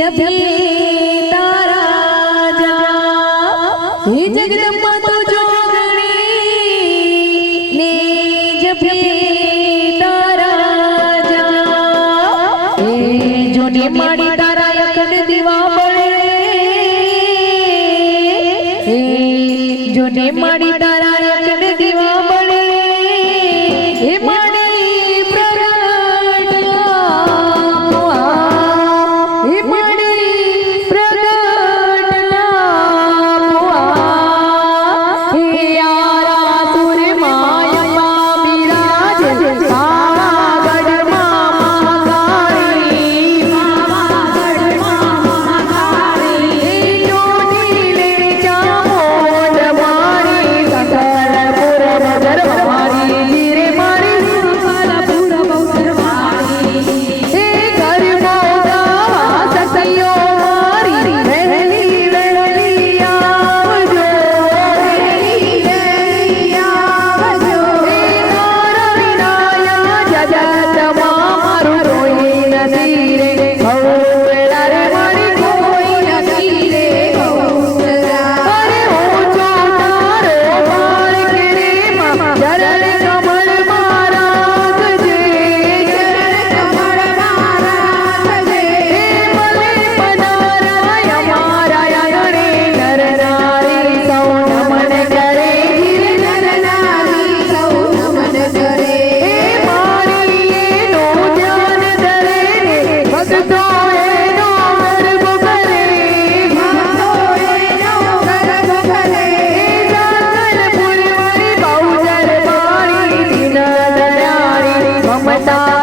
जब तारा जा जगदम とう